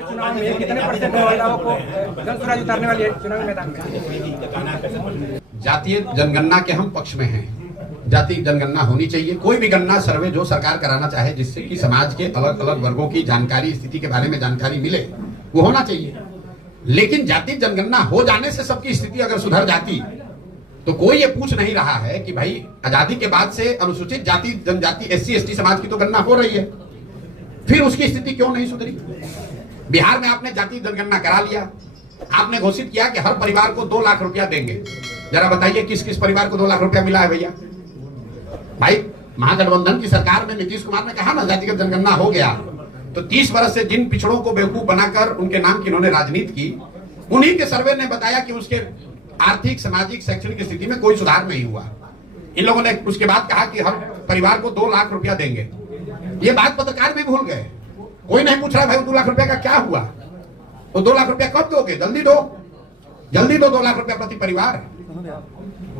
चुनाव में कितने परसेंट महिलाओं को जनसुराज उतारने वाली है चुनावी मैदान में? जातीय जनगणना के हम पक्ष में हैं। जातीय जनगणना होनी चाहिए। कोई भी गणना सर्वे जो सरकार कराना चाहे जिससे कि समाज के अलग अलग वर्गों की जानकारी, स्थिति के बारे में जानकारी मिले, वो होना चाहिए। लेकिन जातीय जनगणना हो जाने से सबकी स्थिति अगर सुधर जाती तो कोई ये पूछ नहीं रहा है कि भाई आजादी के बाद से अनुसूचित जाति जनजाति SC ST समाज की तो गणना हो रही है, फिर उसकी स्थिति क्यों नहीं सुधरी? बिहार में आपने जातीय जनगणना करा लिया, आपने घोषित किया कि हर परिवार को 2 लाख रुपया देंगे। जरा बताइए किस किस परिवार को 2 लाख रुपया मिला है भैया? भाई महागठबंधन की सरकार में नीतीश कुमार ने कहा ना जातिगत जनगणना हो गया, तो 30 वर्ष से जिन पिछड़ों को बेवकूफ बनाकर उनके नाम की इन्होंने राजनीति की, उन्हीं के सर्वे ने बताया कि उसके आर्थिक, सामाजिक, शैक्षणिक स्थिति में कोई सुधार नहीं हुआ। इन लोगों ने उसके बाद कहा कि हर परिवार को 2 लाख रुपया देंगे। ये बात पत्रकार भी भूल गए। कोई नहीं पूछ रहा भाई 2 लाख रुपया का क्या हुआ, वो 2 लाख रुपया कब दोगे? जल्दी दो, जल्दी दो 2 लाख रुपया प्रति परिवार।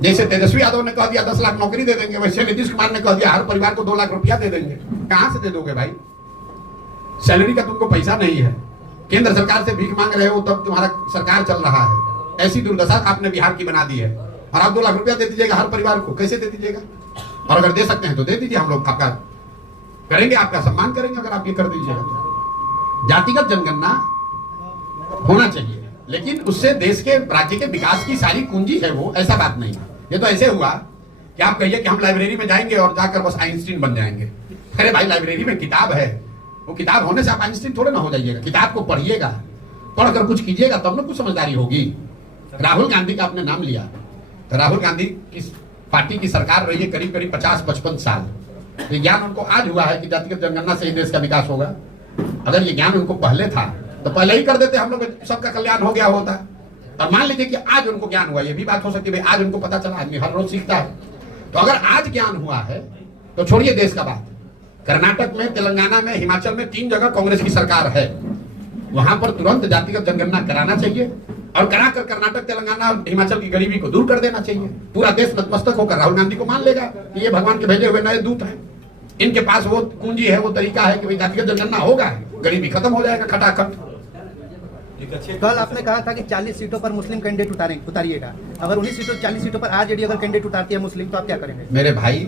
जैसे तेजस्वी यादव ने कह दिया 10 लाख नौकरी दे देंगे, वैसे नीतीश कुमार ने कह दिया हर परिवार को 2 लाख रुपया दे देंगे। कहां से दे दोगे भाई? सैलरी का तुमको पैसा नहीं है, केंद्र सरकार से भीख मांग रहे हो, तब तुम्हारा सरकार चल रहा है। ऐसी दुर्दशा आपने बिहार की बना दी है और आप 2 लाख रुपया दे दीजिएगा हर परिवार को, कैसे दे दीजिएगा? और अगर दे सकते हैं तो दे दीजिए, हम लोग आपका करेंगे, आपका सम्मान करेंगे अगर आप ये कर दीजिएगा। जातिगत जनगणना होना चाहिए, लेकिन उससे देश के, राज्य के विकास की सारी कुंजी है वो, ऐसा बात नहीं। ये तो ऐसे हुआ कि आप कहिए कि हम लाइब्रेरी में जाएंगे और जाकर बस आइंस्टीन बन जाएंगे। अरे भाई लाइब्रेरी में किताब है, वो किताब होने से आप आइंस्टीन थोड़े ना हो जाइएगा। किताब को पढ़िएगा, पढ़कर कुछ कीजिएगा तब ना कुछ समझदारी होगी। राहुल गांधी का आपने नाम लिया, तो राहुल गांधी की पार्टी की सरकार रही है करीब करीब 50-55 साल। ये ज्ञान उनको आज हुआ है कि जातिगत जनगणना से ही देश का विकास होगा। अगर ये ज्ञान उनको पहले था तो पहले ही कर देते, हम लोग सबका कल्याण हो गया होता। और मान लीजिए कि आज उनको ज्ञान हुआ, ये भी बात हो सकती है आज उनको पता चला, आदमी हर रोज सीखता है। तो अगर आज ज्ञान हुआ है तो छोड़िए देश का बात, कर्नाटक में, तेलंगाना में, हिमाचल में 3 जगह कांग्रेस की सरकार है, वहां पर तुरंत जातिगत जनगणना कराना चाहिए और कराकर कर्नाटक, तेलंगाना और हिमाचल की गरीबी को दूर कर देना चाहिए। पूरा देश नतमस्तक होकर राहुल गांधी को मान लेगा कि ये भगवान के भेजे हुए नए दूत हैं। इनके पास वो कुंजी है, वो तरीका है कि भाई जातिगत जनगणना होगा, गरीबी खत्म हो जाएगा खटाखट। कल आपने कहा था कि 40 सीटों पर मुस्लिम कैंडिडेट उतारिएगा। अगर 40 सीटों पर आरजेडी अगर कैंडिडेट उतारती है मुस्लिम, तो आप क्या करेंगे? मेरे भाई,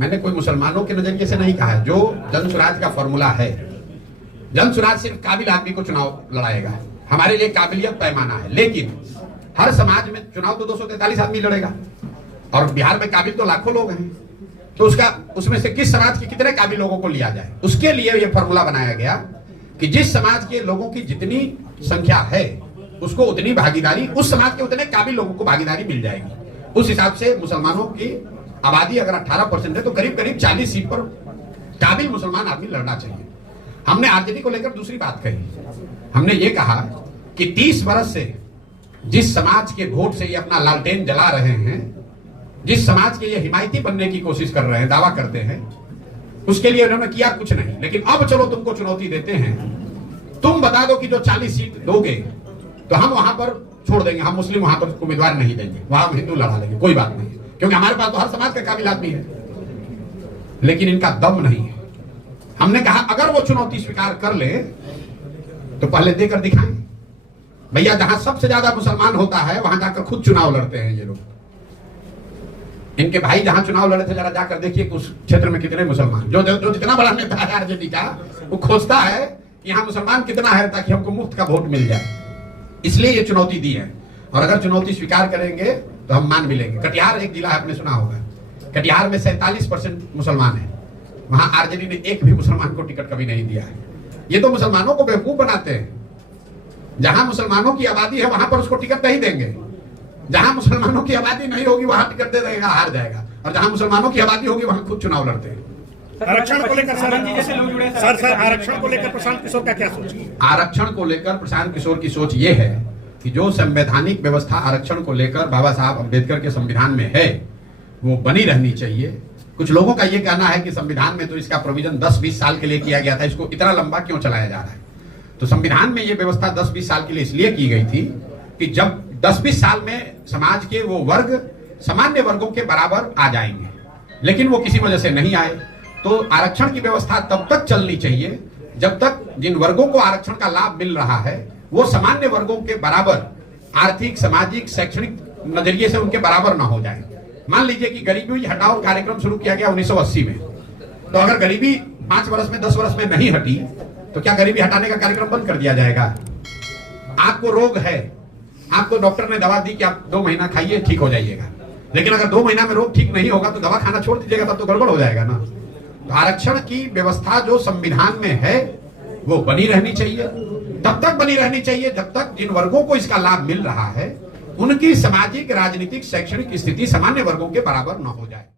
मैंने कोई मुसलमानों के नजरिए से नहीं कहा है। जो जनसुराज का फॉर्मूला है, जनसुराज सिर्फ काबिल आदमी को चुनाव लड़ाएगा। हमारे लिए काबिलियत पैमाना है, लेकिन हर समाज में चुनाव तो 243 आदमी लड़ेगा और बिहार में काबिल तो लाखों लोग हैं। तो उसमें से किस समाज के कितने काबिल लोगों को लिया जाए, उसके लिए यह फॉर्मूला बनाया गया कि जिस समाज के लोगों की जितनी संख्या है उसको उतनी भागीदारी, उस समाज के उतने काबिल लोगों को भागीदारी मिल जाएगी। उस हिसाब से मुसलमानों की आबादी अगर 18% है तो करीब करीब 40 सीट पर काबिल मुसलमान आदमी लड़ना चाहिए। हमने आरजेडी को लेकर दूसरी बात कही, हमने ये कहा कि 30 वर्ष से जिस समाज के वोट से ये अपना लालटेन जला रहे हैं, जिस समाज के ये हिमायती बनने की कोशिश कर रहे हैं, दावा करते हैं, उसके लिए उन्होंने किया कुछ नहीं। लेकिन अब चलो तुमको चुनौती देते हैं, तुम बता दो कि जो 40 सीट दोगे तो हम वहां पर छोड़ देंगे, हम मुस्लिम वहां पर उम्मीदवार नहीं देंगे, वहां हम हिंदू लड़ा लेंगे, कोई बात नहीं, क्योंकि हमारे पास तो हर समाज का काबिल आदमी है। लेकिन इनका दम नहीं है। हमने कहा अगर वो चुनौती स्वीकार कर ले तो पहले देकर दिखाएं। भैया जहां सबसे ज्यादा मुसलमान होता है वहां जाकर खुद चुनाव लड़ते हैं ये लोग। इनके भाई जहां चुनाव लड़े थे, जरा जाकर देखिए उस क्षेत्र में कितने मुसलमान, जो जितना बड़ा नेता है आरजेडी का, वो खोजता है यहाँ मुसलमान कितना है ताकि हमको मुफ्त का वोट मिल जाए। इसलिए ये चुनौती दी है और अगर चुनौती स्वीकार करेंगे तो हम मान भी लेंगे। कटिहार एक जिला है, आपने सुना होगा, कटिहार में 47% मुसलमान है, वहां आरजेडी ने एक भी मुसलमान को टिकट कभी नहीं दिया है। ये तो मुसलमानों को बेवकूफ बनाते हैं। जहां मुसलमानों की आबादी है वहां पर उसको टिकट नहीं देंगे, जहां मुसलमानों की आबादी नहीं होगी वहां टिकट दे देगा, हार जाएगा, और जहां मुसलमानों की आबादी होगी वहां खुद चुनाव लड़ते हैं। आरक्षण को लेकर सर आरक्षण को लेकर प्रशांत किशोर का क्या सोच है? आरक्षण को लेकर प्रशांत किशोर की सोच ये है कि जो संवैधानिक व्यवस्था आरक्षण को लेकर बाबा साहब अम्बेडकर के संविधान में है वो बनी रहनी चाहिए। कुछ लोगों का ये कहना है कि संविधान में तो इसका प्रोविजन 10-20 साल के लिए किया गया था, इसको इतना लंबा क्यों चलाया जा रहा है? तो संविधान में ये व्यवस्था 10-20 साल के लिए इसलिए की गई थी कि जब 10-20 साल में समाज के वो वर्ग सामान्य वर्गों के बराबर आ जाएंगे, लेकिन वो किसी वजह से नहीं आए। तो आरक्षण की व्यवस्था तब तक चलनी चाहिए जब तक जिन वर्गों को आरक्षण का लाभ मिल रहा है वो सामान्य वर्गों के बराबर आर्थिक, सामाजिक, शैक्षणिक नजरिए से उनके बराबर ना हो जाए। मान लीजिए कि गरीबी हटाओ कार्यक्रम शुरू किया गया 1980 में, तो अगर गरीबी 5 वर्ष में 10 वर्ष में नहीं हटी तो क्या गरीबी हटाने का कार्यक्रम बंद कर दिया जाएगा? आपको रोग है, आपको डॉक्टर ने दवा दी कि आप 2 महीना खाइए, ठीक हो जाइएगा, लेकिन अगर 2 महीना में रोग ठीक नहीं होगा तो दवा खाना छोड़ दीजिएगा, तब तो गड़बड़ हो जाएगा ना। तो आरक्षण की व्यवस्था जो संविधान में है वो बनी रहनी चाहिए, तब तक बनी रहनी चाहिए जब तक जिन वर्गों को इसका लाभ मिल रहा है उनकी सामाजिक, राजनीतिक, शैक्षणिक स्थिति सामान्य वर्गों के बराबर न हो जाए।